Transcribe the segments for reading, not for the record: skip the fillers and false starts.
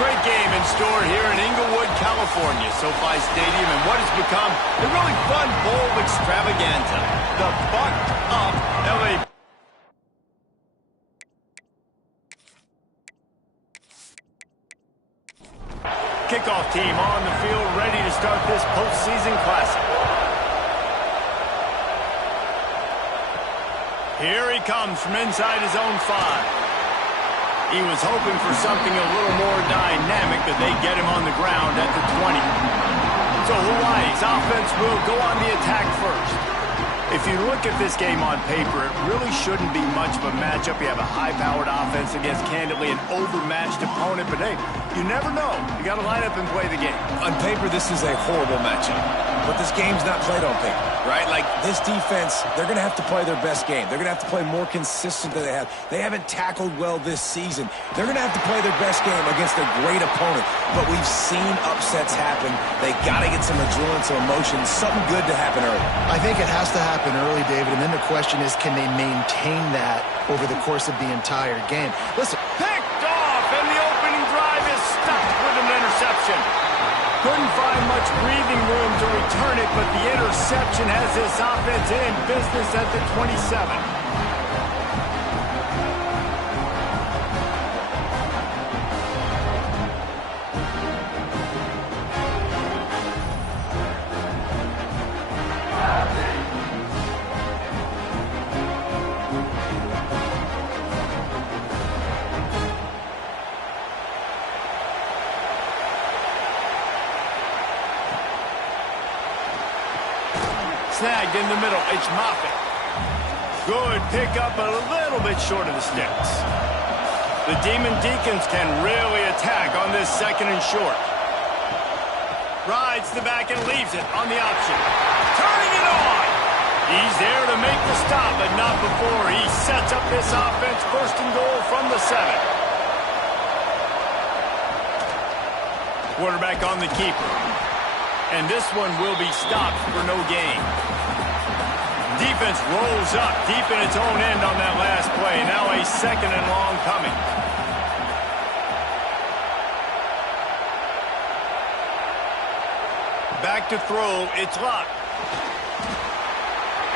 great game in store here in Inglewood, California, SoFi Stadium, and what has become a really fun bowl extravaganza. The Bucked Up LA. Kickoff team on the field, ready to start this postseason classic. Here he comes from inside his own 5. He was hoping for something a little more dynamic, but they get him on the ground at the 20. So Hawaii's offense will go on the attack first. If you look at this game on paper, it really shouldn't be much of a matchup. You have a high-powered offense against, candidly, an overmatched opponent. But, hey, you never know. You got to line up and play the game. On paper, this is a horrible matchup. But this game's not played on paper, right? Like, this defense, they're going to have to play their best game. They're going to have to play more consistent than they have. They haven't tackled well this season. They're going to have to play their best game against a great opponent. But we've seen upsets happen. They got to get some adrenaline, some emotion, something good to happen early. I think it has to happen early, David, and then the question is, can they maintain that over the course of the entire game? Listen. Picked off, and the opening drive is stuffed with an interception. Couldn't find much breathing room to return it, but the interception has this offense in business at the 27. Snagged in the middle, it's Moffitt. Good pickup, a little bit short of the sticks. The Demon Deacons can really attack on this second and short. Rides the back and leaves it on the option. Turning it on! He's there to make the stop, but not before he sets up this offense. First and goal from the 7. Quarterback on the keeper. And this one will be stopped for no gain. Defense rolls up deep in its own end on that last play. Now a second and long coming. Back to throw. It's locked.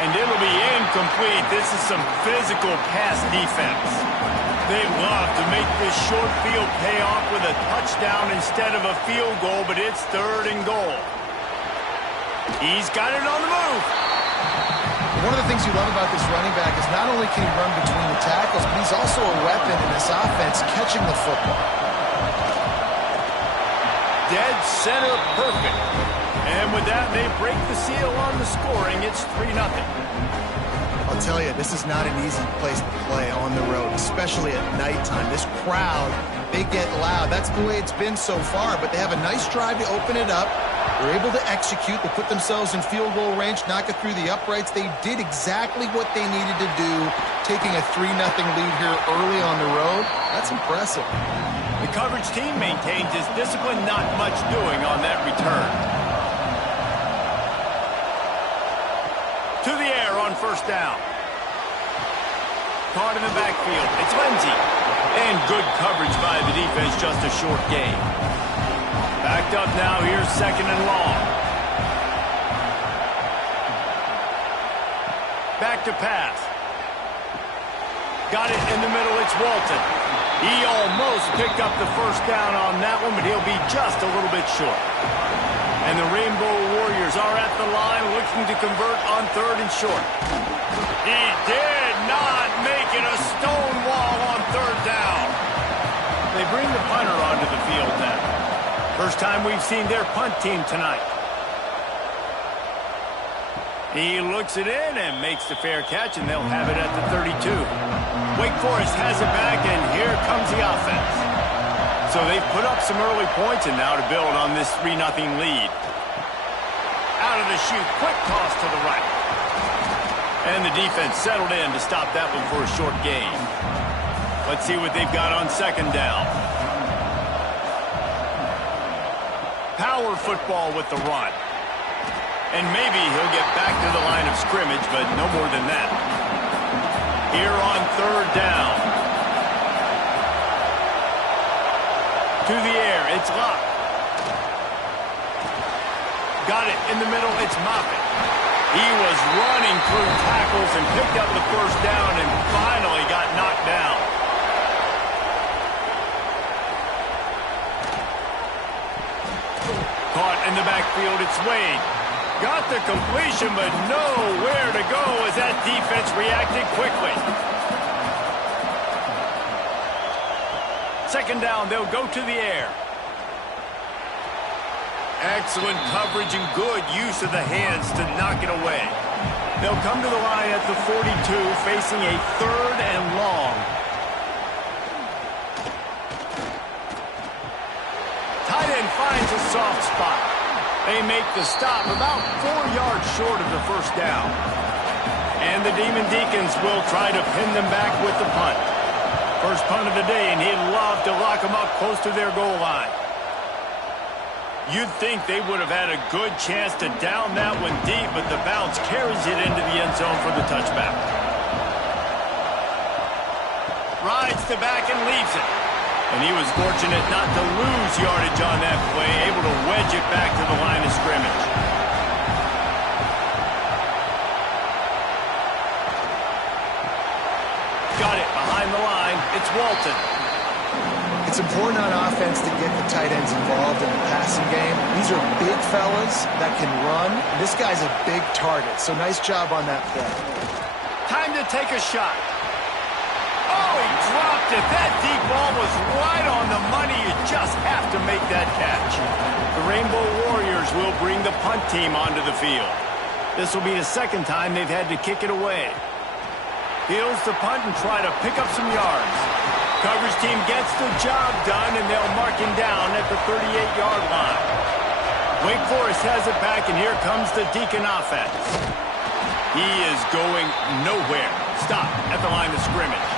And it'll be incomplete. This is some physical pass defense. They love to make this short field pay off with a touchdown instead of a field goal, but it's third and goal. He's got it on the move. One of the things you love about this running back is not only can he run between the tackles, but he's also a weapon in this offense catching the football. Dead center perfect. And with that, they break the seal on the scoring. It's 3-0. I'll tell you, this is not an easy place to play on the road, especially at nighttime. This crowd, they get loud. That's the way it's been so far, but they have a nice drive to open it up. They're able to execute. They put themselves in field goal range, knock it through the uprights. They did exactly what they needed to do, taking a 3-0 lead here early on the road. That's impressive. The coverage team maintains his discipline, not much doing on that return. To the air on first down. Caught in the backfield. It's Lindsey. And good coverage by the defense, just a short gain. Backed up now, here's second and long. Back to pass. Got it in the middle, it's Walton. He almost picked up the first down on that one, but he'll be just a little bit short. And the Rainbow Warriors are at the line looking to convert on third and short. He did not make it, a stone wall on third down. They bring the punter onto the field now. First time we've seen their punt team tonight. He looks it in and makes the fair catch, and they'll have it at the 32. Wake Forest has it back, and here comes the offense. So they've put up some early points, and now to build on this 3-0 lead. Out of the chute, quick toss to the right. And the defense settled in to stop that one for a short gain. Let's see what they've got on second down. Power football with the run. And maybe he'll get back to the line of scrimmage, but no more than that. Here on third down. To the air, It's locked. Got it in the middle. It's Moffitt. He was running through tackles and picked up the first down and finally got knocked down. Caught in the backfield. It's Wade. Got the completion, but nowhere to go as that defense reacted quickly. Second down, they'll go to the air. Excellent coverage and good use of the hands to knock it away. They'll come to the line at the 42, facing a 3rd and long. Tight end finds a soft spot. They make the stop about 4 yards short of the first down. And the Demon Deacons will try to pin them back with the punt. First punt of the day, and he'd love to lock them up close to their goal line. You'd think they would have had a good chance to down that one deep, but the bounce carries it into the end zone for the touchback. Rides the back and leaves it. And he was fortunate not to lose yardage on that play, able to wedge it back to the line of scrimmage. Got it behind the line. It's Walton. It's important on offense to get the tight ends involved in the passing game. These are big fellas that can run. This guy's a big target, so nice job on that play. Time to take a shot. Oh, he dropped it. That deep ball was right on the money. You just have to make that catch. The Rainbow Warriors will bring the punt team onto the field. This will be the second time they've had to kick it away. Heels the punt and try to pick up some yards. Coverage team gets the job done, and they'll mark him down at the 38-yard line. Wake Forest has it back, and here comes the Deacon offense. He is going nowhere. Stop at the line of scrimmage.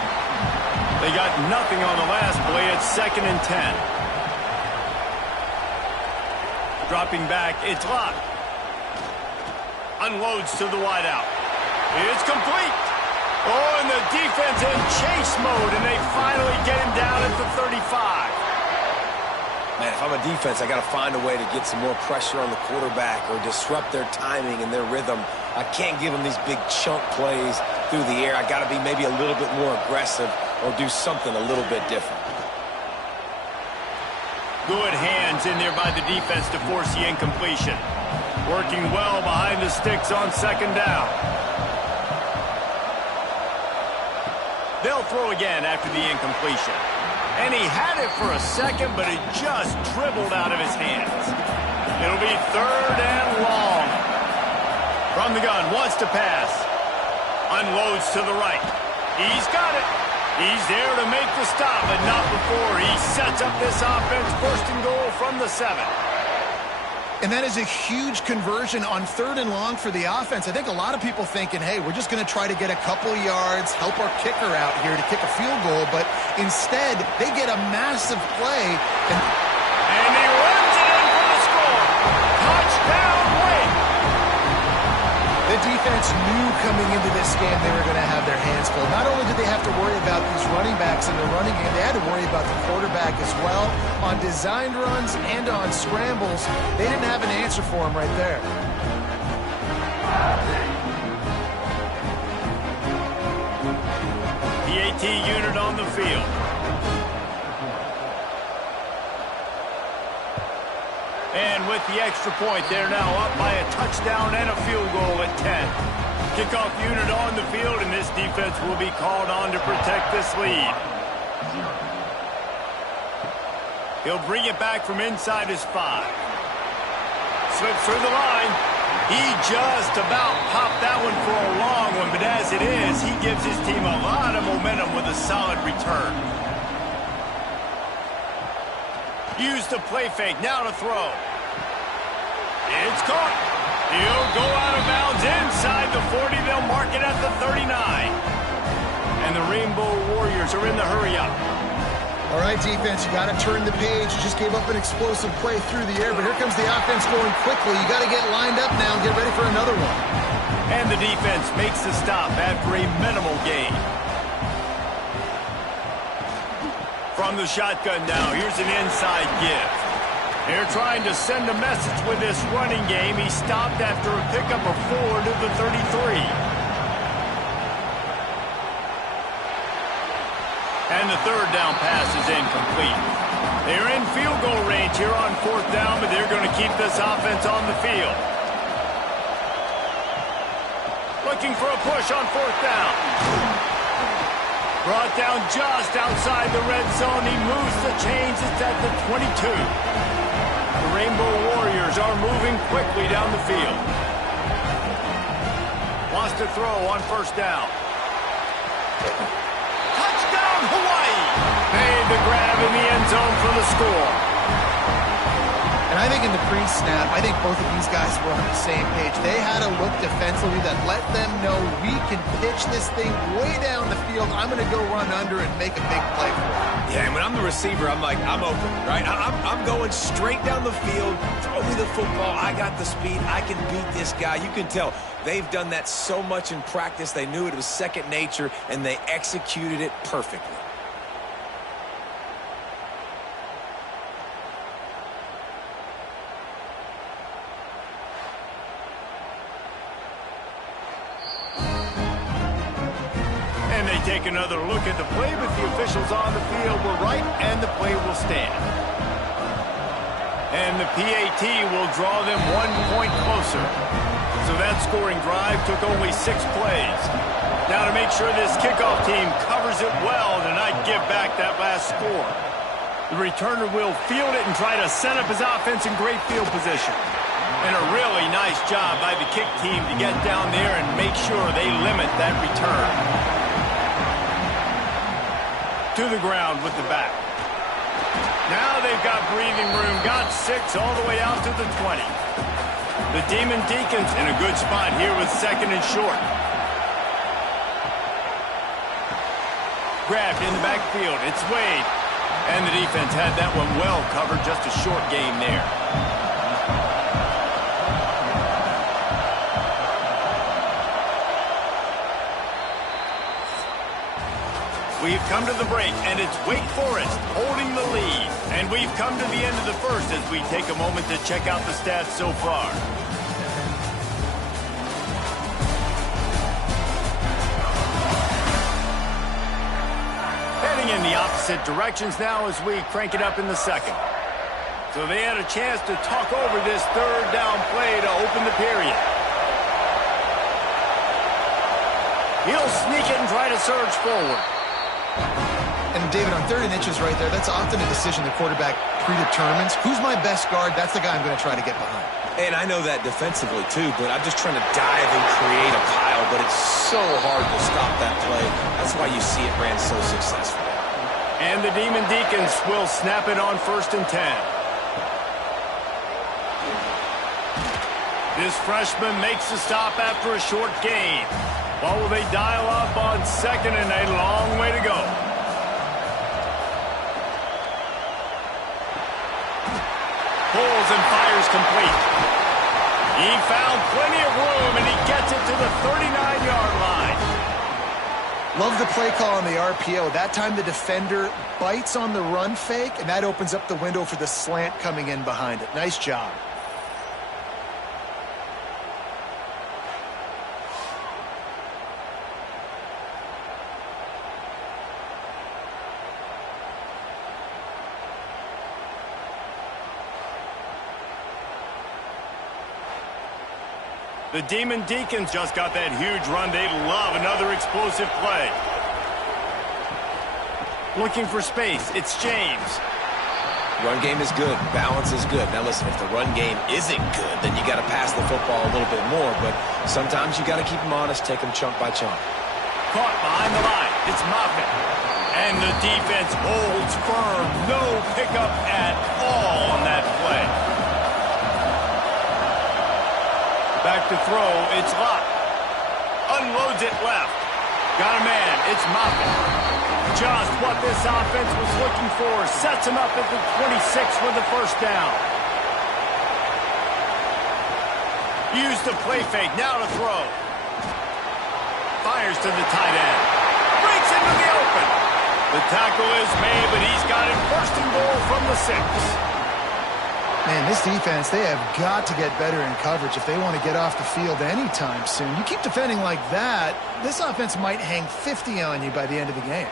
They got nothing on the last play. It's 2nd and 10. Dropping back, it's locked. Unloads to the wideout. It's complete. Oh, and the defense in chase mode, and they finally get him down at the 35. Man, if I'm a defense, I got to find a way to get some more pressure on the quarterback or disrupt their timing and their rhythm. I can't give them these big chunk plays through the air. I got to be maybe a little bit more aggressive or do something a little bit different. Good hands in there by the defense to force the incompletion. Working well behind the sticks on 2nd down. They'll throw again after the incompletion. And he had it for a second, but it just dribbled out of his hands. It'll be 3rd and long. From the gun, wants to pass. Unloads to the right. He's got it. He's there to make the stop, but not before he sets up this offense. 1st and goal from the 7. And that is a huge conversion on 3rd and long for the offense. I think a lot of people thinking, hey, we're just going to try to get a couple yards, help our kicker out here to kick a field goal. But instead, they get a massive play. And he runs it in for the score. Touchdown, Wake. The defense knew coming into this game they were going to have their hands full. Not only did they have to worry about these running backs in the running game, they had to worry about the quarterback as well. On designed runs and on scrambles, they didn't have an answer for him right there. The AT unit on the field. And with the extra point, they're now up by a touchdown and a field goal at 10. Kickoff unit on the field, and this defense will be called on to protect this lead. He'll bring it back from inside his 5. Slips through the line. He just about popped that one for a long one, but as it is, he gives his team a lot of momentum with a solid return. Use the play fake, now to throw. It's caught. He'll go out of bounds inside the 40. They'll mark it at the 39. And the Rainbow Warriors are in the hurry-up. All right, defense, you got to turn the page. You just gave up an explosive play through the air, but here comes the offense going quickly. You got to get lined up now and get ready for another one. And the defense makes the stop after a minimal gain. From the shotgun now, here's an inside give. They're trying to send a message with this running game. He stopped after a pickup of 4 to the 33. And the third down pass is incomplete. They're in field goal range here on 4th down, but they're going to keep this offense on the field. Looking for a push on 4th down. Brought down just outside the red zone. He moves the chains. It's at the 22. The Rainbow Warriors are moving quickly down the field. Wants to throw on 1st down. Touchdown, Hawaii! Made the grab in the end zone for the score. And I think in the pre-snap, I think both of these guys were on the same page. They had a look defensively that let them know we can pitch this thing way down the field. I'm going to go run under and make a big play for it. Yeah, and when I'm the receiver, I'm like, I'm open, right? I'm going straight down the field. Throw me the football. I got the speed. I can beat this guy. You can tell they've done that so much in practice. They knew it was second nature, and they executed it perfectly. Take another look at the play, but the officials on the field were right, and the play will stand. And the PAT will draw them 1 point closer. So that scoring drive took only 6 plays. Now to make sure this kickoff team covers it well to not give back that last score. The returner will field it and try to set up his offense in great field position. And a really nice job by the kick team to get down there and make sure they limit that return. To the ground with the back. Now they've got breathing room. Got 6 all the way out to the 20. The Demon Deacons in a good spot here with 2nd and short. Grabbed in the backfield. It's Wade. And the defense had that one well covered. Just a short game there. We've come to the break, and it's Wake Forest holding the lead. And we've come to the end of the first as we take a moment to check out the stats so far. Heading in the opposite directions now as we crank it up in the second. So they had a chance to talk over this 3rd down play to open the period. He'll sneak it and try to surge forward. And David, on 3rd and inches right there, that's often a decision the quarterback predetermines. Who's my best guard? That's the guy I'm going to try to get behind. And I know that defensively, too, but I'm just trying to dive and create a pile, but it's so hard to stop that play. That's why you see it ran so successfully. And the Demon Deacons will snap it on 1st and 10. This freshman makes the stop after a short gain. What will they dial up on 2nd and a long way to go? Pulls and fires complete. He found plenty of room, and he gets it to the 39-yard line. Love the play call on the RPO. That time the defender bites on the run fake, and that opens up the window for the slant coming in behind it. Nice job. The Demon Deacons just got that huge run. They love another explosive play. Looking for space. It's James. Run game is good. Balance is good. Now listen, if the run game isn't good, then you got to pass the football a little bit more. But sometimes you got to keep them honest, take them chunk by chunk. Caught behind the line. It's Moffitt. And the defense holds firm. No pickup at all on that play. Back to throw, it's Lott. Unloads it left. Got a man, it's Moffitt. Just what this offense was looking for. Sets him up at the 26 with the 1st down. Use the play fake, now to throw. Fires to the tight end. Breaks into the open. The tackle is made, but he's got it 1st and goal from the 6. Man, this defense, they have got to get better in coverage if they want to get off the field anytime soon. You keep defending like that, this offense might hang 50 on you by the end of the game.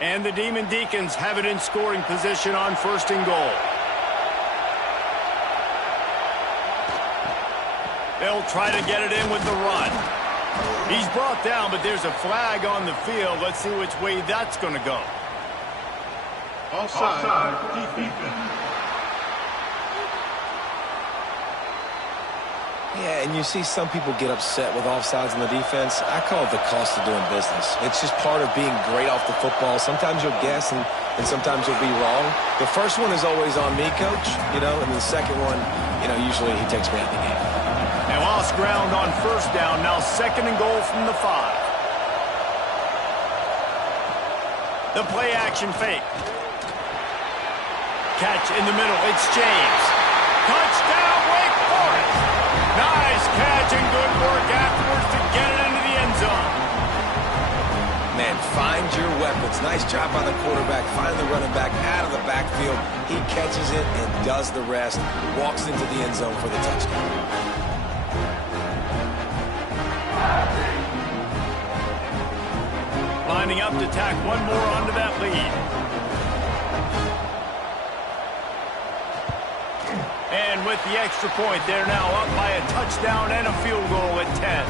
And the Demon Deacons have it in scoring position on 1st and goal. They'll try to get it in with the run. He's brought down, but there's a flag on the field. Let's see which way that's going to go. Offside, defense. Yeah, and you see some people get upset with offsides in the defense. I call it the cost of doing business. It's just part of being great off the football. Sometimes you'll guess, and sometimes you'll be wrong. The first one is always on me, Coach, and the second one, usually he takes me out of the game. They lost ground on 1st down. Now 2nd and goal from the 5. The play action fake. Catch in the middle. It's James. Touchdown, Wake Forest. Nice catch and good work afterwards to get it into the end zone. Man, find your weapons. Nice job by the quarterback, finding the running back out of the backfield. He catches it and does the rest. Walks into the end zone for the touchdown. Lining up to tack one more onto that lead. And with the extra point, they're now up by a touchdown and a field goal at 10.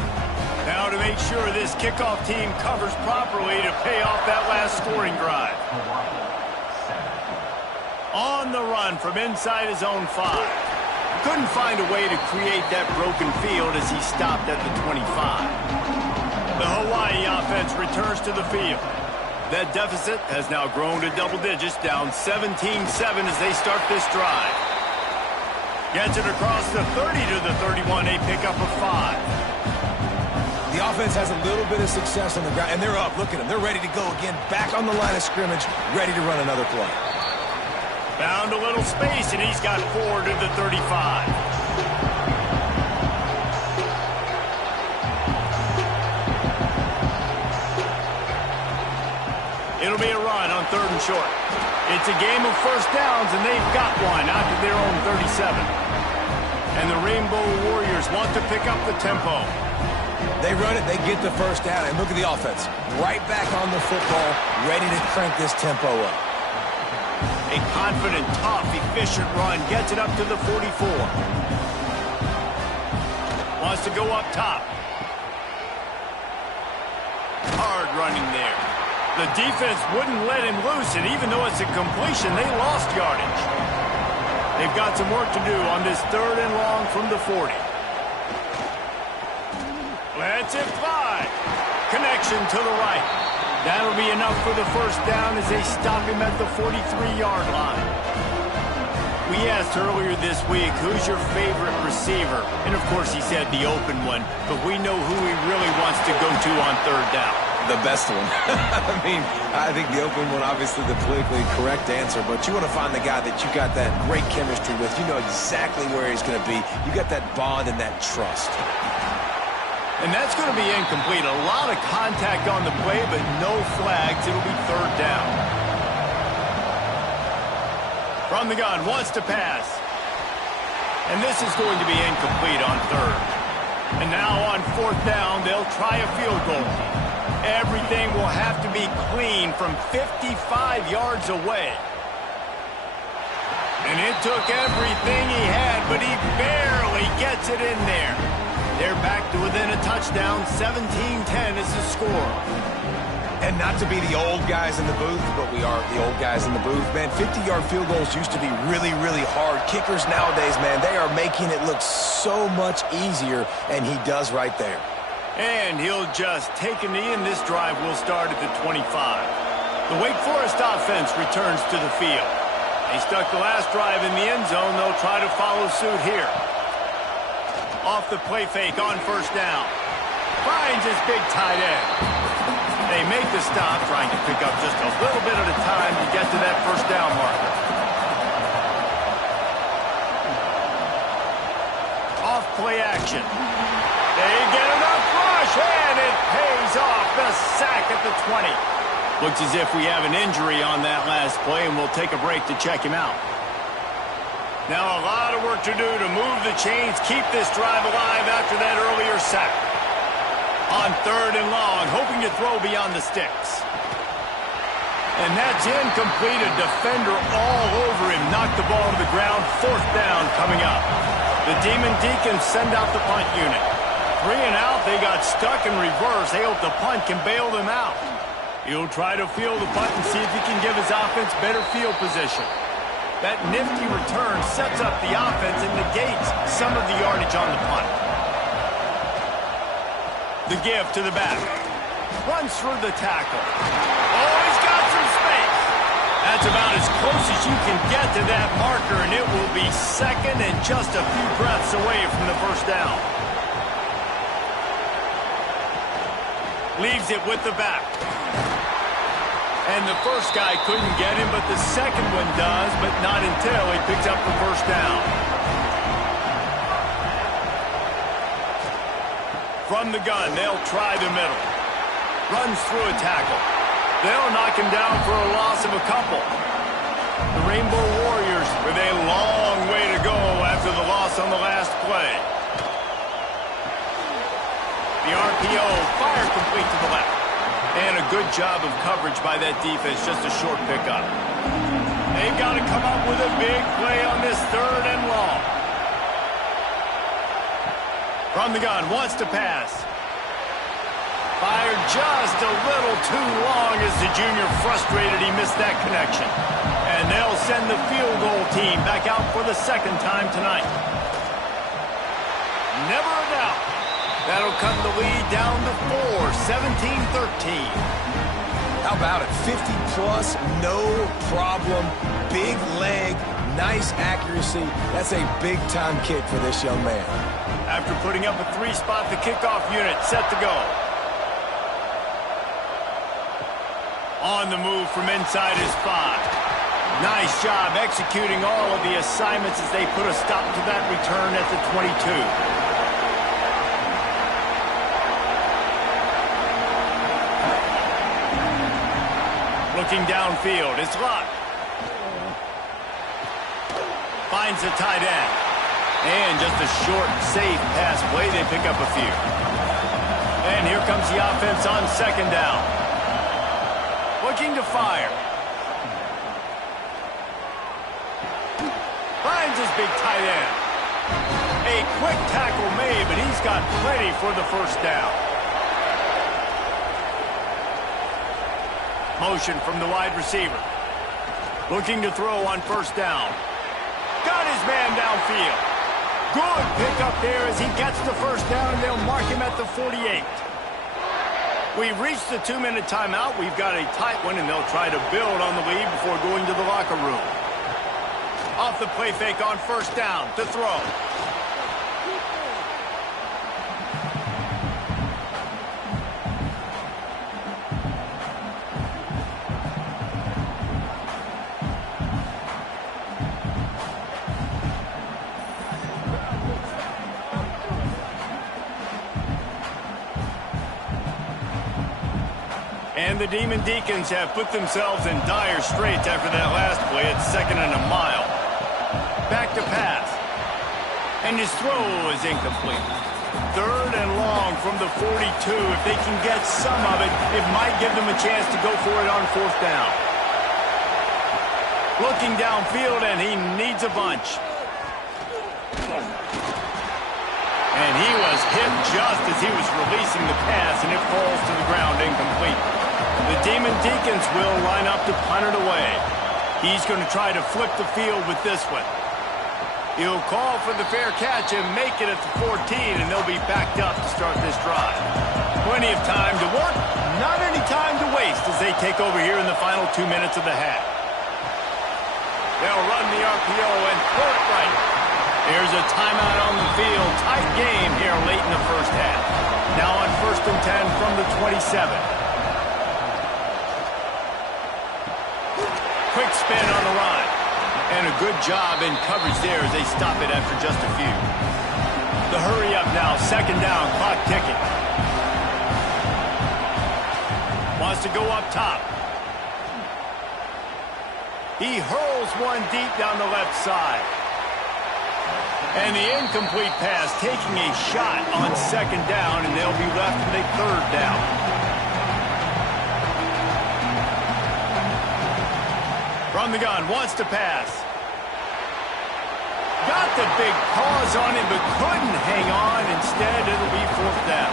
Now to make sure this kickoff team covers properly to pay off that last scoring drive. On the run from inside his own 5. Couldn't find a way to create that broken field as he stopped at the 25. The Hawaii offense returns to the field. That deficit has now grown to double digits, down 17-7 as they start this drive. Gets it across the 30 to the 31. They pick up a 5. The offense has a little bit of success on the ground, and they're up. Look at them. They're ready to go again. Back on the line of scrimmage, ready to run another play. Found a little space, and he's got 4 to the 35. It'll be a run on 3rd and short. It's a game of 1st downs, and they've got one out to their own 37. And the Rainbow Warriors want to pick up the tempo. They run it, they get the 1st down, and look at the offense. Right back on the football, ready to crank this tempo up. A confident, tough, efficient run gets it up to the 44. Wants to go up top. Hard running there. The defense wouldn't let him loose, and even though it's a completion, they lost yardage. They've got some work to do on this 3rd and long from the 40. Lets it fly. Connection to the right. That'll be enough for the 1st down as they stop him at the 43-yard line. We asked earlier this week, who's your favorite receiver? And, of course, he said the open one, but we know who he really wants to go to on 3rd down. The best one. I think the open one, obviously the politically correct answer, but you want to find the guy that you got that great chemistry with. You know exactly where he's going to be. You got that bond and that trust. And that's going to be incomplete. A lot of contact on the play, but no flags. It'll be 3rd down. From the gun, wants to pass. And this is going to be incomplete on 3rd. And now on 4th down, they'll try a field goal. Everything will have to be clean from 55 yards away. And it took everything he had, but he barely gets it in there. They're back to within a touchdown. 17-10 is the score. And not to be the old guys in the booth, but we are the old guys in the booth. Man, 50-yard field goals used to be really, really hard. Kickers nowadays, man, they are making it look so much easier, and he does right there. And he'll just take a knee, and this drive will start at the 25. The Wake Forest offense returns to the field. They stuck the last drive in the end zone. They'll try to follow suit here. Off the play fake on 1st down. Finds his big tight end. They make the stop, trying to pick up just a little bit at a time to get to that first down marker. Off play action. They get enough rush, and it pays off. The sack at the 20. Looks as if we have an injury on that last play, and we'll take a break to check him out. Now a lot of work to do to move the chains, keep this drive alive after that earlier sack. On 3rd and long, hoping to throw beyond the sticks. And that's incomplete. A defender all over him. Knocked the ball to the ground. 4th down coming up. The Demon Deacons send out the punt unit. 3 and out. They got stuck in reverse. They hope the punt can bail them out. He'll try to field the punt and see if he can give his offense better field position. That nifty return sets up the offense and negates some of the yardage on the punt. The give to the back. Runs through the tackle. Oh, he's got some space. That's about as close as you can get to that marker, and it will be 2nd and just a few breaths away from the first down. Leaves it with the back. And the first guy couldn't get him, but the second one does, but not until he picks up the first down. From the gun, they'll try the middle. Runs through a tackle. They'll knock him down for a loss of a couple. The Rainbow Warriors with a long way to go after the loss on the last play. The RPO, fire complete to the left. And a good job of coverage by that defense, just a short pickup. They've got to come up with a big play on this 3rd and long. From the gun, wants to pass. Fired just a little too long as the junior frustrated he missed that connection. And they'll send the field goal team back out for the 2nd time tonight. Never a doubt. That'll cut the lead down to 4, 17-13. How about it? 50-plus, no problem. Big leg, nice accuracy. That's a big-time kick for this young man. After putting up a 3-spot, the kickoff unit set to go. On the move from inside his 5. Nice job executing all of the assignments as they put a stop to that return at the 22. Looking downfield, it's Lott. Finds the tight end. And just a short, safe pass play. They pick up a few. And here comes the offense on 2nd down. Looking to fire. Finds his big tight end. A quick tackle made, but he's got plenty for the first down. Motion from the wide receiver. Looking to throw on 1st down. Got his man downfield. Good pick up there as he gets the first down. They'll mark him at the 48. We've reached the 2-minute timeout. We've got a tight one, and they'll try to build on the lead before going to the locker room. Off the play fake on 1st down to throw. And the Demon Deacons have put themselves in dire straits after that last play at 2nd and a mile. Back to pass. And his throw is incomplete. 3rd and long from the 42. If they can get some of it, it might give them a chance to go for it on 4th down. Looking downfield, and he needs a bunch. And he was hit just as he was releasing the pass, and it falls to the ground incomplete. The Demon Deacons will line up to punt it away. He's going to try to flip the field with this one. He'll call for the fair catch and make it at the 14, and they'll be backed up to start this drive. Plenty of time to work, not any time to waste as they take over here in the final 2 minutes of the half. They'll run the RPO and throw it right. There's a timeout on the field. Tight game here late in the first half. Now on 1st and 10 from the 27. spin on the run. And a good job in coverage there as they stop it after just a few. The hurry up now, second down, clock ticking. Wants to go up top. He hurls one deep down the left side. And the incomplete pass taking a shot on second down, and they'll be left with a third down. From the gun, wants to pass. Got the big paws on him, but couldn't hang on. Instead, it'll be fourth down.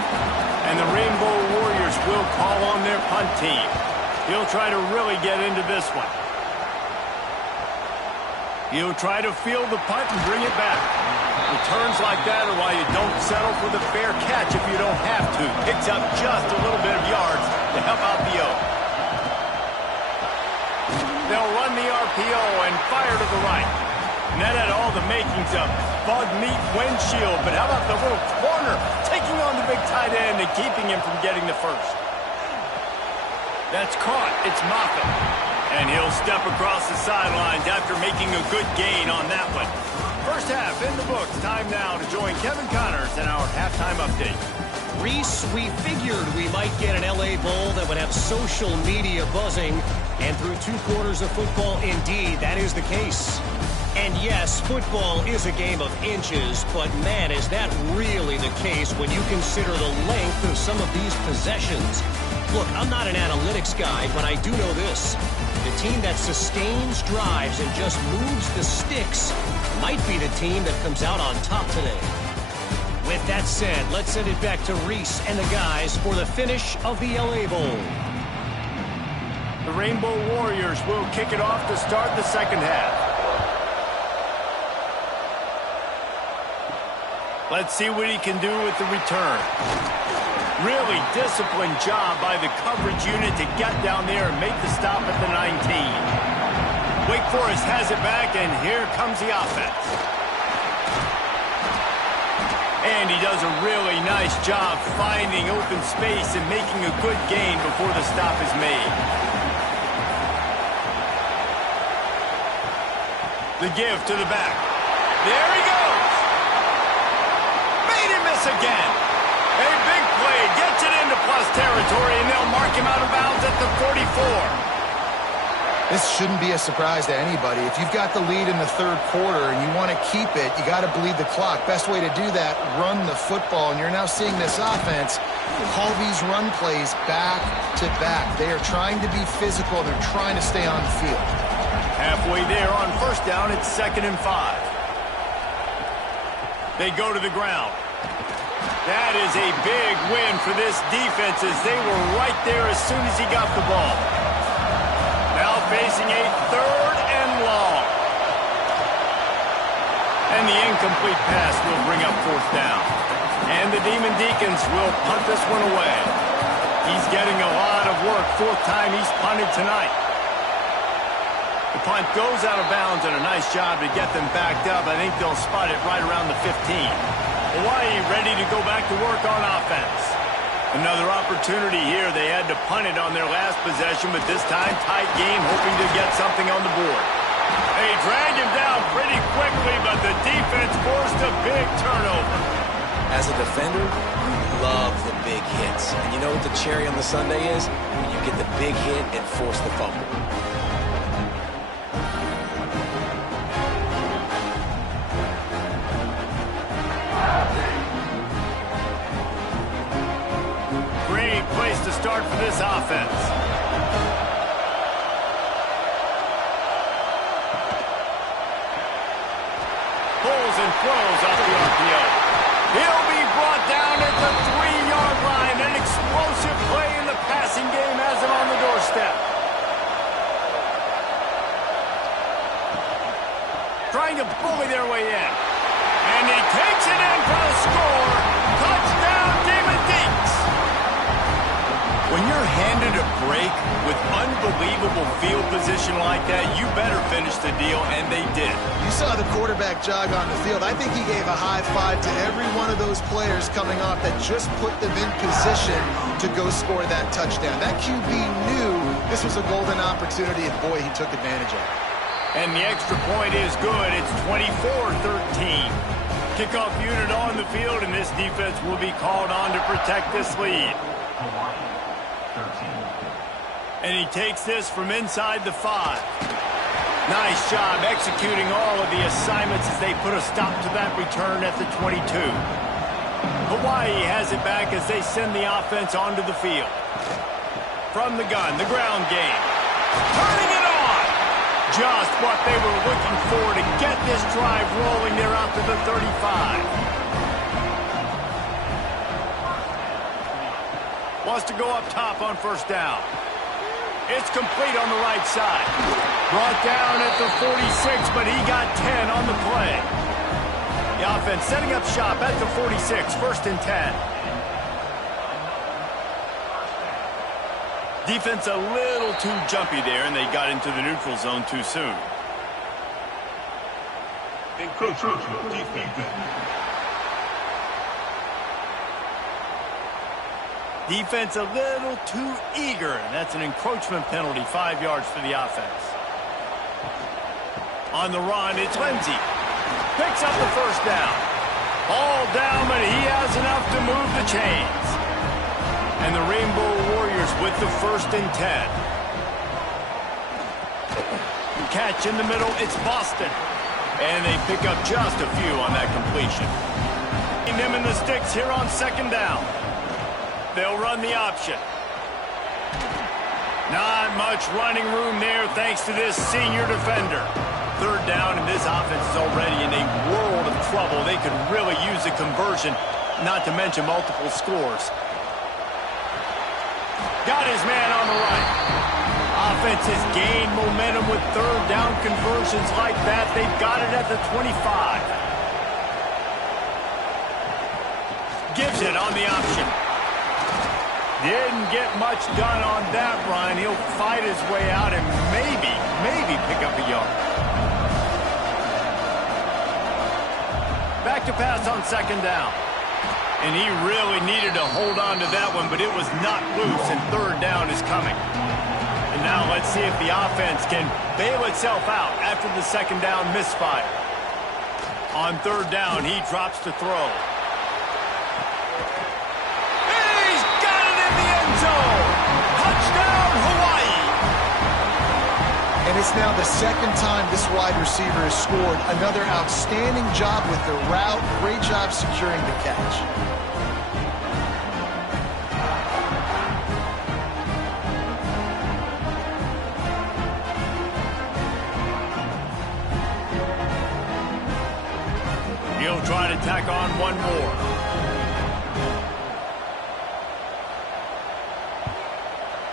And the Rainbow Warriors will call on their punt team. He'll try to really get into this one. He'll try to field the punt and bring it back. Returns like that are why you don't settle for the fair catch if you don't have to. Picks up just a little bit of yards to help out the O. They'll run the RPO and fire to the right. And that had all the makings of bug meat windshield. But how about the little corner taking on the big tight end and keeping him from getting the first? That's caught. It's Moffitt. And he'll step across the sidelines after making a good gain on that one. First half in the books. Time now to join Kevin Connors in our halftime update. Reese, we figured we might get an LA Bowl that would have social media buzzing. And through 2 quarters of football, indeed, that is the case. And yes, football is a game of inches, but man, is that really the case when you consider the length of some of these possessions. Look, I'm not an analytics guy, but I do know this. The team that sustains drives and just moves the sticks might be the team that comes out on top today. With that said, let's send it back to Reese and the guys for the finish of the LA Bowl. The Rainbow Warriors will kick it off to start the second half. Let's see what he can do with the return. Really disciplined job by the coverage unit to get down there and make the stop at the 19. Wake Forest has it back, and here comes the offense. And he does a really nice job finding open space and making a good gain before the stop is made. The give to the back. There he goes. Made him miss again. A big play gets it into plus territory, and they'll mark him out of bounds at the 44. This shouldn't be a surprise to anybody. If you've got the lead in the third quarter and you want to keep it, you got to bleed the clock. Best way to do that, run the football. And you're now seeing this offense call these run plays back to back. They are trying to be physical. They're trying to stay on the field. Halfway there on first down, it's 2nd and 5. They go to the ground. That is a big win for this defense as they were right there as soon as he got the ball. Now facing a 3rd and long. And the incomplete pass will bring up 4th down. And the Demon Deacons will punt this one away. He's getting a lot of work. 4th time he's punted tonight. The punt goes out of bounds, and a nice job to get them backed up. I think they'll spot it right around the 15. Hawaii ready to go back to work on offense. Another opportunity here. They had to punt it on their last possession, but this time tight game, hoping to get something on the board. They drag him down pretty quickly, but the defense forced a big turnover. As a defender, you love the big hits. And you know what the cherry on the sundae is? When you get the big hit and force the fumble. Great place to start for this offense. Pulls and throws off the RPO. He'll be brought down at the 3-yard line. An explosive play in the passing game has him on the doorstep. Trying to bully their way in. And he takes it in for the score. Touchdown, Demon Deacs. When you're handed a break with unbelievable unbelievable field position like that, you better finish the deal, and they did. You saw the quarterback jog on the field. I think he gave a high five to every one of those players coming off that just put them in position to go score that touchdown. That QB knew this was a golden opportunity, and boy, he took advantage of it. And the extra point is good. It's 24-13. Kickoff unit on the field, and this defense will be called on to protect this lead. And he takes this from inside the 5. Nice job executing all of the assignments as they put a stop to that return at the 22. Hawaii has it back as they send the offense onto the field. From the gun, the ground game. Turning it on! Just what they were looking for to get this drive rolling there out to the 35. Wants to go up top on first down. It's complete on the right side. Brought down at the 46, but he got 10 on the play. The offense setting up shop at the 46, 1st and 10. Defense a little too jumpy there, and they got into the neutral zone too soon. Encroachment defense. Defense a little too eager, and that's an encroachment penalty, 5 yards for the offense. On the run, it's Lindsey. Picks up the first down. All down, but he has enough to move the chains. And the Rainbow Warriors with the 1st and 10. Catch in the middle, it's Boston. And they pick up just a few on that completion. Them in the sticks here on 2nd down. They'll run the option. Not much running room there thanks to this senior defender. 3rd down, and this offense is already in a world of trouble. They could really use a conversion, not to mention multiple scores. Got his man on the right. Offense has gained momentum with 3rd down conversions like that. They've got it at the 25. Gives it on the option. Didn't get much done on that run. He'll fight his way out and maybe pick up a yard. Back to pass on 2nd down. And he really needed to hold on to that one, but it was not loose, and 3rd down is coming. And now let's see if the offense can bail itself out after the 2nd down misfire. On 3rd down, he drops to throw. Touchdown, Hawaii! And it's now the 2nd time this wide receiver has scored. Another outstanding job with the route. Great job securing the catch. He'll try to tack on one more.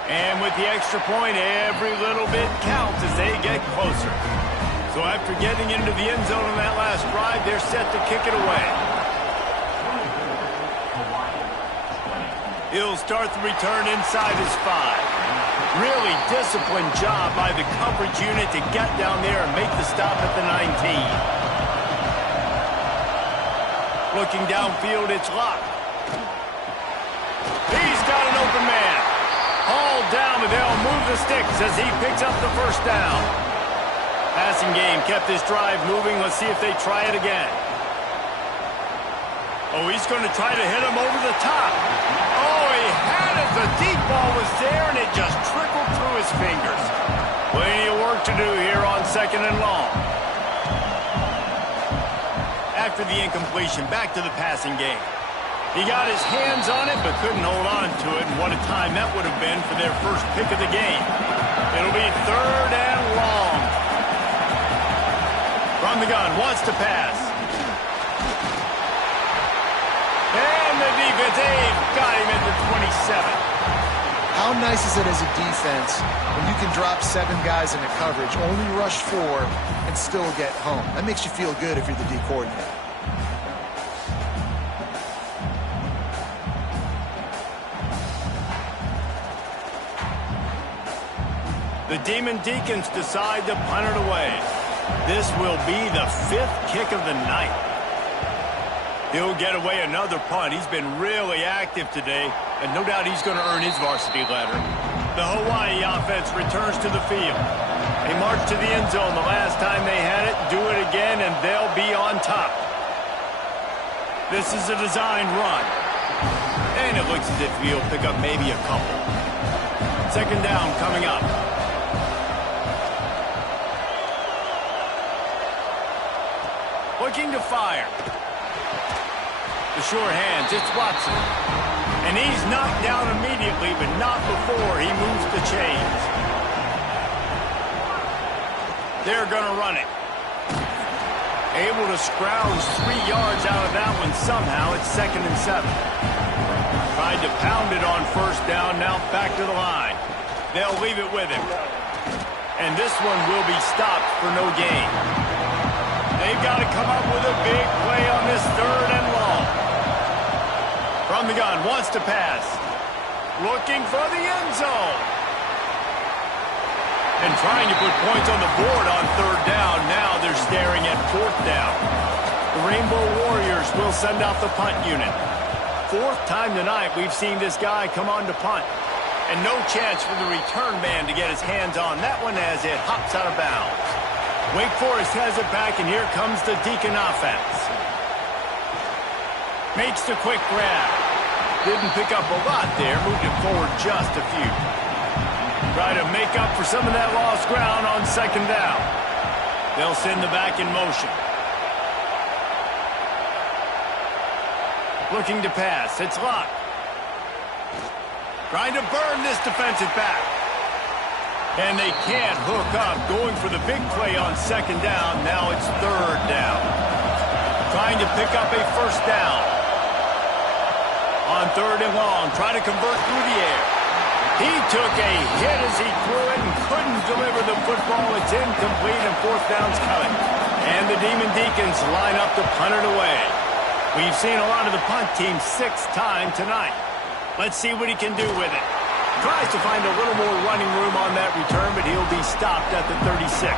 And with the extra point, every little bit counts as they get closer. So after getting into the end zone on that last drive, they're set to kick it away. He'll start the return inside his 5. Really disciplined job by the coverage unit to get down there and make the stop at the 19. Looking downfield, it's Locke. He's got an open man. All down, but they'll move the sticks as he picks up the 1st down. Passing game kept this drive moving. Let's see if they try it again. Oh, he's going to try to hit him over the top. Oh, he had it. The deep ball was there, and it just trickled through his fingers. Plenty of work to do here on 2nd and long. After the incompletion, back to the passing game. He got his hands on it, but couldn't hold on to it. And what a time that would have been for their first pick of the game. It'll be 3rd and long. From the gun, wants to pass. And the defense, they've got him at the 27. How nice is it as a defense when you can drop 7 guys into coverage, only rush 4, and still get home? That makes you feel good if you're the D coordinator. The Demon Deacons decide to punt it away. This will be the 5th kick of the night. He'll get away another punt. He's been really active today, and no doubt he's going to earn his varsity letter. The Hawaii offense returns to the field. They marched to the end zone the last time they had it, do it again, and they'll be on top. This is a designed run. And it looks as if he'll pick up maybe a couple. Second down coming up. Looking to fire. The sure hands, it's Watson. And he's knocked down immediately, but not before he moves the chains. They're going to run it. Able to scrounge 3 yards out of that one somehow. It's 2nd and 7. Tried to pound it on first down, now back to the line. They'll leave it with him. And this one will be stopped for no gain. They've got to come up with a big play on this 3rd and long. From the gun, wants to pass. Looking for the end zone. And trying to put points on the board on 3rd down. Now they're staring at 4th down. The Rainbow Warriors will send out the punt unit. 4th time tonight we've seen this guy come on to punt. And no chance for the return man to get his hands on that one as it hops out of bounds. Wake Forest has it back, and here comes the Deacon offense. Makes the quick grab. Didn't pick up a lot there, moved it forward just a few. Try to make up for some of that lost ground on 2nd down. They'll send the back in motion. Looking to pass. It's Locke. Trying to burn this defensive back. And they can't hook up. Going for the big play on 2nd down. Now it's 3rd down. Trying to pick up a 1st down. On 3rd and long. Trying to convert through the air. He took a hit as he threw it and couldn't deliver the football. It's incomplete and 4th down's coming. And the Demon Deacons line up to punt it away. We've seen a lot of the punt team 6th time tonight. Let's see what he can do with it. Tries to find a little more running room on that return, but he'll be stopped at the 36.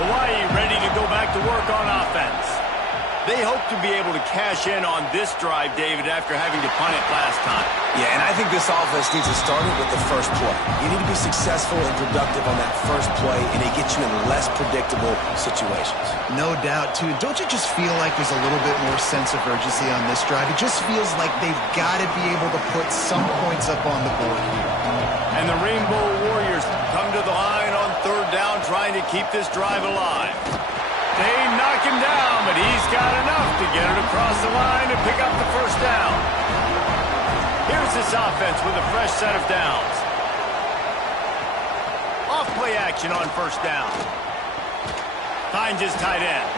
Hawaii ready to go back to work on offense. They hope to be able to cash in on this drive, David, after having to punt it last time. Yeah, and I think this offense needs to start it with the first play. You need to be successful and productive on that first play, and it gets you in less predictable situations. No doubt, too. Don't you just feel like there's a little bit more sense of urgency on this drive? It just feels like they've got to be able to put some points up on the board here. And the Rainbow Warriors come to the line on 3rd down, trying to keep this drive alive. They knock him down, but he's got enough to get it across the line and pick up the 1st down. Here's this offense with a fresh set of downs. Off play action on 1st down. Finds his tight end.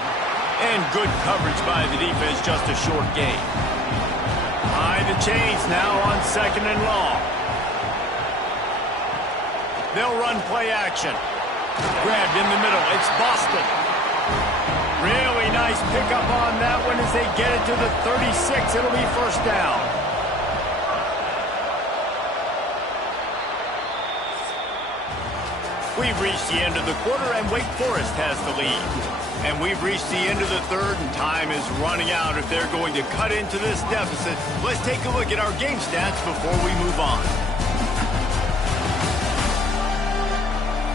And good coverage by the defense, just a short gain. High the chains now on 2nd and long. They'll run play action. Grabbed in the middle. It's Boston. Really nice pickup on that one as they get it to the 36. It'll be 1st down. We've reached the end of the quarter, and Wake Forest has the lead. And we've reached the end of the 3rd, and time is running out if they're going to cut into this deficit. Let's take a look at our game stats before we move on.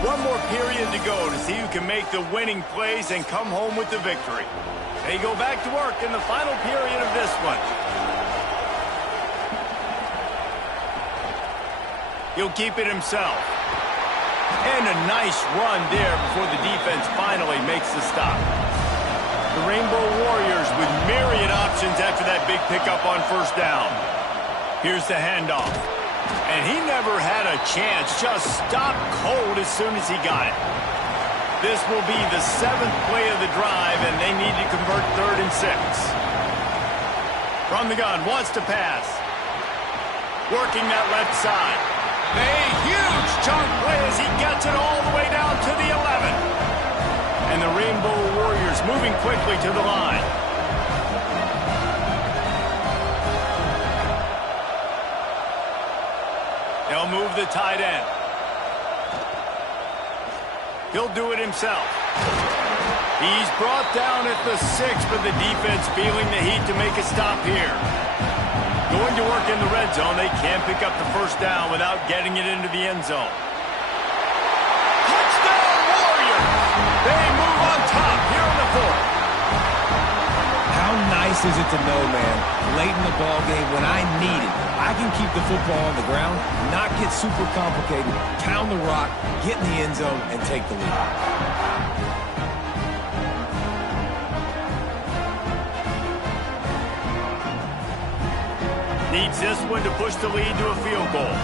One more period to go to see who can make the winning plays and come home with the victory. They go back to work in the final period of this one. He'll keep it himself. And a nice run there before the defense finally makes the stop. The Rainbow Warriors with myriad options after that big pickup on 1st down. Here's the handoff. And he never had a chance, just stopped cold as soon as he got it. This will be the 7th play of the drive, and they need to convert 3rd and 6. From the gun, wants to pass. Working that left side. A huge chunk play as he gets it all the way down to the 11. And the Rainbow Warriors moving quickly to the line. They'll move the tight end. He'll do it himself. He's brought down at the 6, but the defense feeling the heat to make a stop here. Going to work in the red zone. They can't pick up the first down without getting it into the end zone. Touchdown, Warriors! They move on top here in the 4th. How nice is it to know, man, late in the ball game when I need it, I can keep the football on the ground, not get super complicated, pound the rock, get in the end zone, and take the lead. Needs this one to push the lead to a field goal.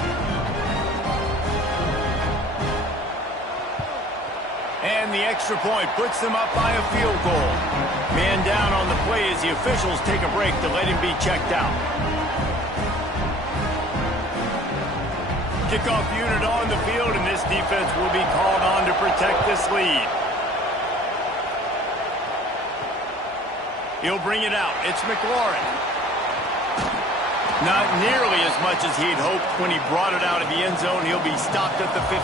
And the extra point puts them up by a field goal. Man down on the play as the officials take a break to let him be checked out. Kickoff unit on the field, and this defense will be called on to protect this lead. He'll bring it out. It's McLaurin. Not nearly as much as he'd hoped when he brought it out of the end zone. He'll be stopped at the 15.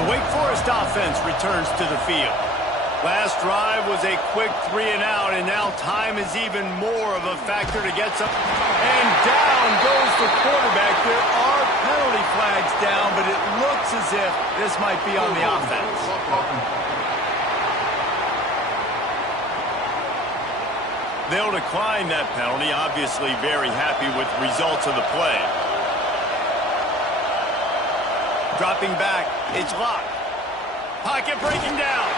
The Wake Forest offense returns to the field. Last drive was a quick 3 and out, and now time is even more of a factor to get some. And down goes the quarterback. There are penalty flags down, but it looks as if this might be on the offense. They'll decline that penalty, obviously very happy with the results of the play. Dropping back, it's Locke. Pocket breaking down.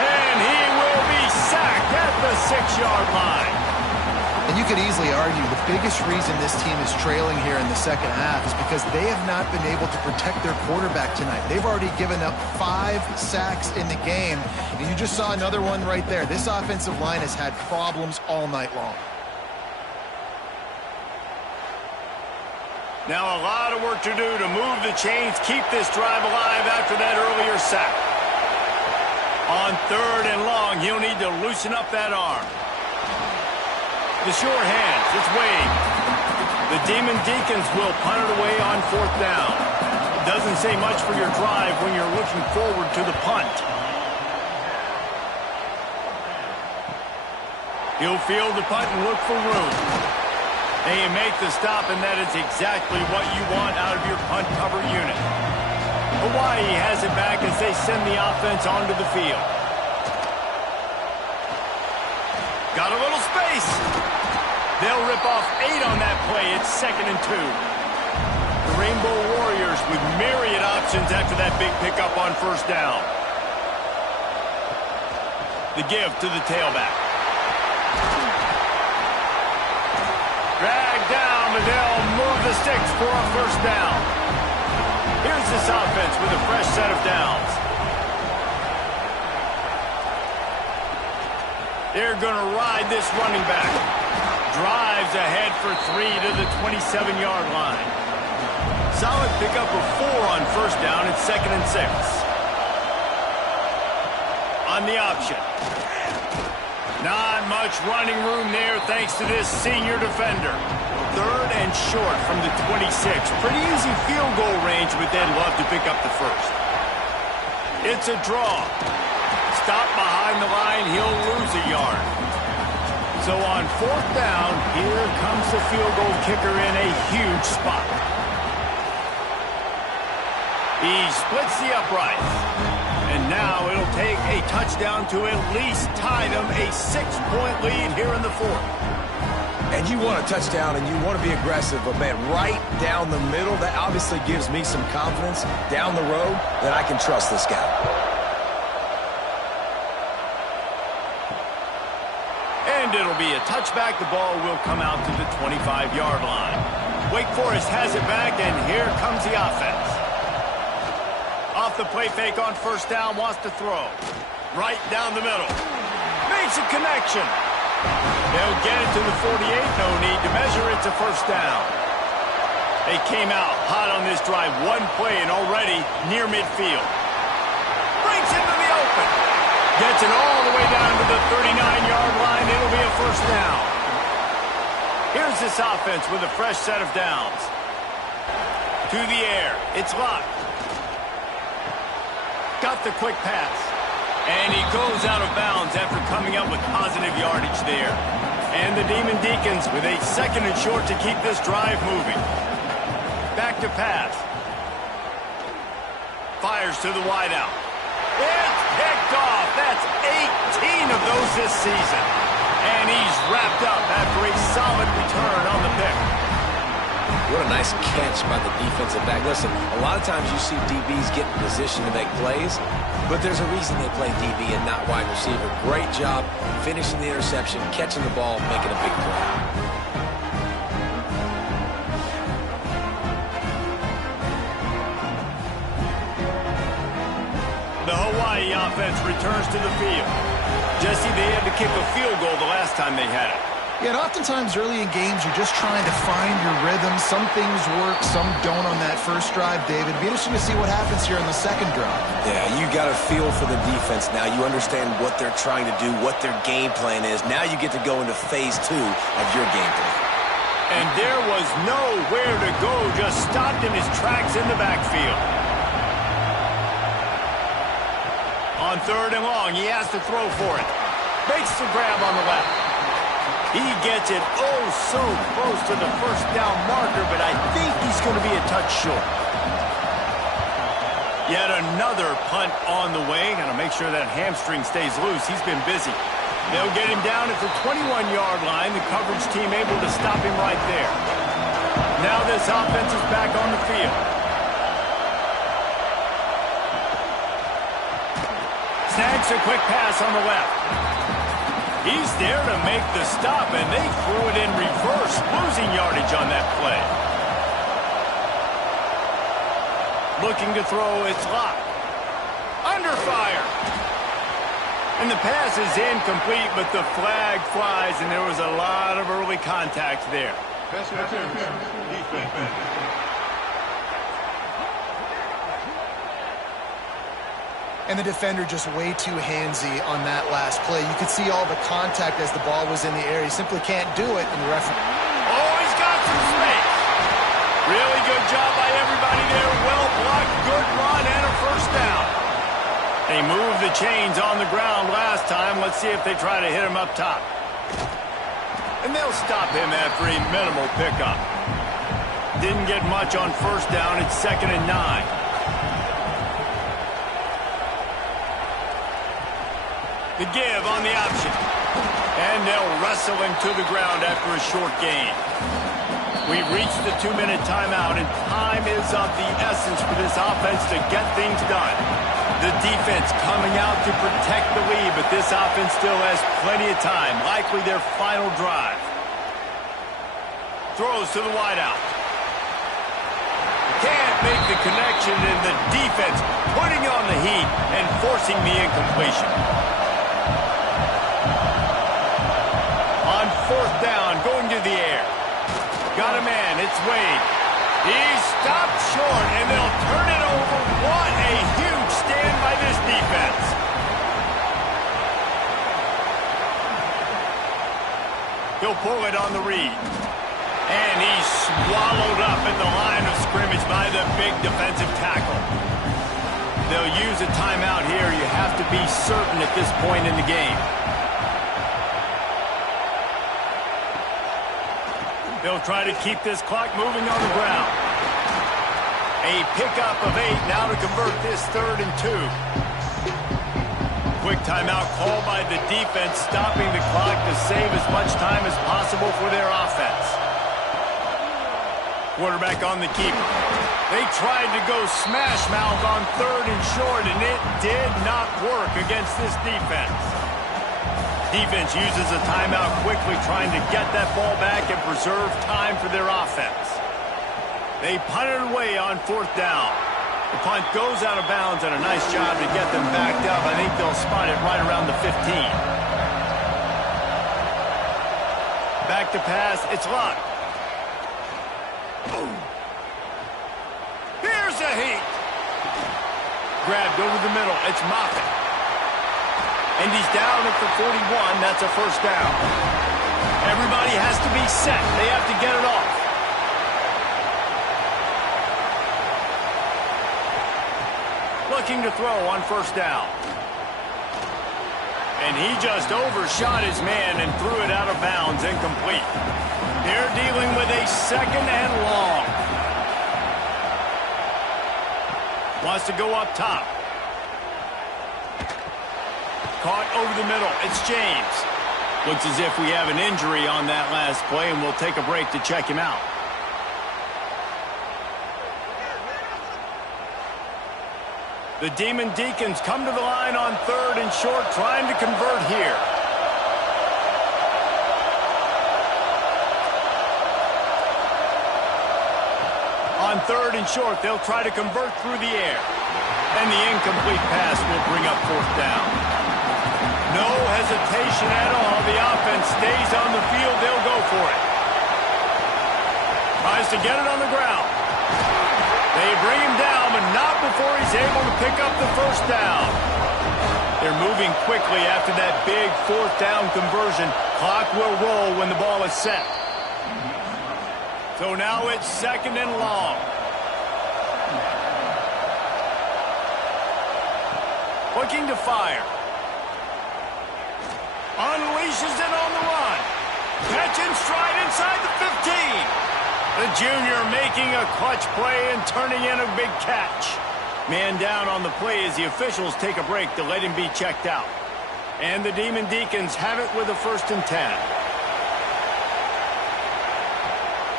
And he will be sacked at the 6-yard line. And you could easily argue the biggest reason this team is trailing here in the second half is because they have not been able to protect their quarterback tonight. They've already given up 5 sacks in the game, and you just saw another one right there. This offensive line has had problems all night long. Now a lot of work to do to move the chains, keep this drive alive after that earlier sack. On 3rd and long, he'll need to loosen up that arm. The sure hands, it's Wade. The Demon Deacons will punt it away on 4th down. Doesn't say much for your drive when you're looking forward to the punt. He'll field the punt and look for room. They make the stop, and that is exactly what you want out of your punt cover unit. Hawaii has it back as they send the offense onto the field. Got a little space. They'll rip off 8 on that play. It's 2nd and 2. The Rainbow Warriors with myriad options after that big pickup on 1st down. The give to the tailback. Drag down, but they'll move the sticks for a 1st down. Here's this offense with a fresh set of downs. They're going to ride this running back. Drives ahead for 3 to the 27-yard line. Solid pickup of 4 on 1st down. It's 2nd and 6. On the option. Not much running room there thanks to this senior defender. 3rd and short from the 26. Pretty easy field goal range, but they'd love to pick up the 1st. It's a draw. Stop behind the line, he'll lose a yard. So on 4th down, here comes the field goal kicker in a huge spot. He splits the uprights. And now it'll take a touchdown to at least tie them a 6-point lead here in the 4th. And you want a touchdown and you want to be aggressive, but man, right down the middle, that obviously gives me some confidence down the road that I can trust this guy. And it'll be a touchback. The ball will come out to the 25-yard line. Wake Forest has it back, and here comes the offense. Off the play fake on 1st down, wants to throw. Right down the middle. Makes a connection. They'll get it to the 48. No need to measure. It's a 1st down. They came out hot on this drive. One play and already near midfield. Brings him to the open. Gets it all the way down to the 39-yard line. It'll be a 1st down. Here's this offense with a fresh set of downs. To the air. It's Locke. got the quick pass. And he goes out of bounds after coming up with positive yardage there. And the Demon Deacons with a 2nd and short to keep this drive moving. Back to pass. Fires to the wideout. It's picked off. That's 18 of those this season. And he's wrapped up after a solid return on the pick. What a nice catch by the defensive back. Listen, a lot of times you see DBs get in position to make plays, but there's a reason they play DB and not wide receiver. Great job finishing the interception, catching the ball, making a big play. The Hawaii offense returns to the field. Jesse, they had to kick a field goal the last time they had it. Yeah, and oftentimes early in games, you're just trying to find your rhythm. Some things work, some don't on that first drive, David. Be interesting to see what happens here in the second drive. Yeah, you got a feel for the defense now. You understand what they're trying to do, what their game plan is. Now you get to go into phase 2 of your game plan. And there was nowhere to go, just stopped in his tracks in the backfield. On 3rd and long, he has to throw for it. Makes the grab on the left. He gets it oh so close to the first down marker, but I think he's going to be a touch short. Yet another punt on the way. Got to make sure that hamstring stays loose. He's been busy. They'll get him down at the 21-yard line. The coverage team able to stop him right there. Now this offense is back on the field. Snags a quick pass on the left. He's there to make the stop, and they threw it in reverse, losing yardage on that play. Looking to throw, it's locked. Under fire. And the pass is incomplete, but the flag flies, and there was a lot of early contact there. Pass interference. Defense. And the defender just way too handsy on that last play. You could see all the contact as the ball was in the air. He simply can't do it, and the referee... Oh, he's got some space. Really good job by everybody there. Well blocked, good run, and a first down. They moved the chains on the ground last time. Let's see if they try to hit him up top. And they'll stop him after a minimal pickup. Didn't get much on first down. It's 2nd and 9. The give on the option. And they'll wrestle him to the ground after a short gain. We've reached the 2-minute timeout, and time is of the essence for this offense to get things done. The defense coming out to protect the lead, but this offense still has plenty of time, likely their final drive. Throws to the wideout. Can't make the connection, and the defense putting on the heat and forcing the incompletion. On 4th down, going to the air. Got a man, it's Wade. He's stopped short, and they'll turn it over. What a huge stand by this defense. He'll pull it on the read. And he's swallowed up at the line of scrimmage by the big defensive tackle. They'll use a timeout here. You have to be certain at this point in the game. They'll try to keep this clock moving on the ground. A pickup of 8 now to convert this 3rd and 2. Quick timeout called by the defense, stopping the clock to save as much time as possible for their offense. Quarterback on the keeper. They tried to go smash mouth on 3rd and short, and it did not work against this defense. Defense uses a timeout quickly, trying to get that ball back and preserve time for their offense. They punt it away on 4th down. The punt goes out of bounds, and a nice job to get them backed up. I think they'll spot it right around the 15. Back to pass, it's locked. Here's a heat. Grabbed over the middle, it's Moffitt. And he's down at the 41. That's a first down. Everybody has to be set. They have to get it off. looking to throw on first down. And he just overshot his man and threw it out of bounds, incomplete. They're dealing with a second and long. Wants to go up top. Caught over the middle. It's James. Looks as if we have an injury on that last play, and we'll take a break to check him out. The Demon Deacons come to the line on 3rd and short, trying to convert here. On 3rd and short, they'll try to convert through the air. And the incomplete pass will bring up 4th down. No hesitation at all. The offense stays on the field. They'll go for it. Tries to get it on the ground. They bring him down, but not before he's able to pick up the first down. They're moving quickly after that big 4th down conversion. Clock will roll when the ball is set. So now it's 2nd and long. Looking to fire. Unleashes it on the run. Catch in stride inside the 15. The junior making a clutch play and turning in a big catch. Man down on the play as the officials take a break to let him be checked out. And the Demon Deacons have it with a 1st and 10.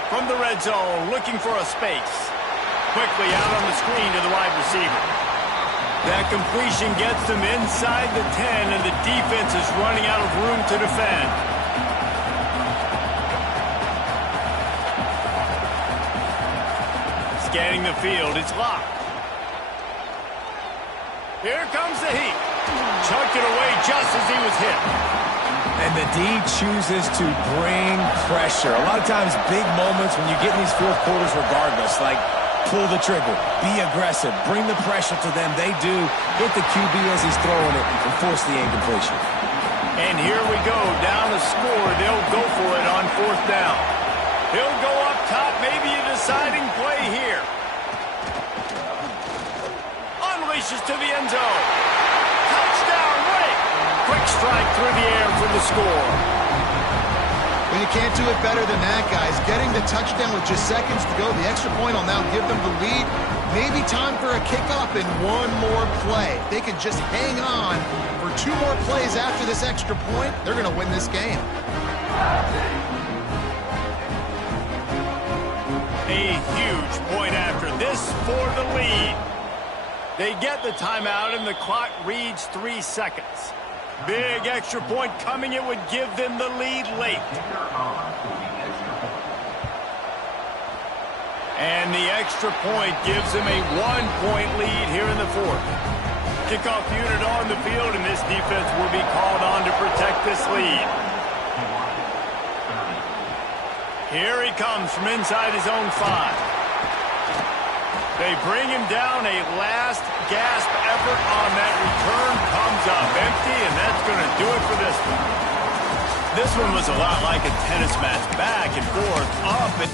From the red zone, looking for a space. Quickly out on the screen to the wide receiver. That completion gets them inside the 10, and the defense is running out of room to defend. Scanning the field, it's locked. Here comes the heat. Chucked it away just as he was hit. And the D chooses to bring pressure. A lot of times, big moments when you get in these 4th quarters regardless, like pull the trigger, be aggressive, bring the pressure to them. They do. Hit the QB as he's throwing it and force the incompletion. And here we go, down a score. They'll go for it on 4th down. He'll go up top, maybe a deciding play here. Unleashes to the end zone. Touchdown, Wake! Quick strike through the air for the score. Well, you can't do it better than that, guys. Getting the touchdown with just seconds to go. The extra point will now give them the lead. Maybe time for a kickoff and one more play. They could just hang on for 2 more plays after this extra point. They're going to win this game. A huge point after this for the lead. They get the timeout and the clock reads 3 seconds. Big extra point coming. It would give them the lead late. And the extra point gives them a 1-point lead here in the 4th. Kickoff unit on the field, and this defense will be called on to protect this lead. Here he comes from inside his own 5. They bring him down. A last gasp effort on that return comes up empty, and that's going to do it for this one. This one was a lot like a tennis match, back and forth, up and...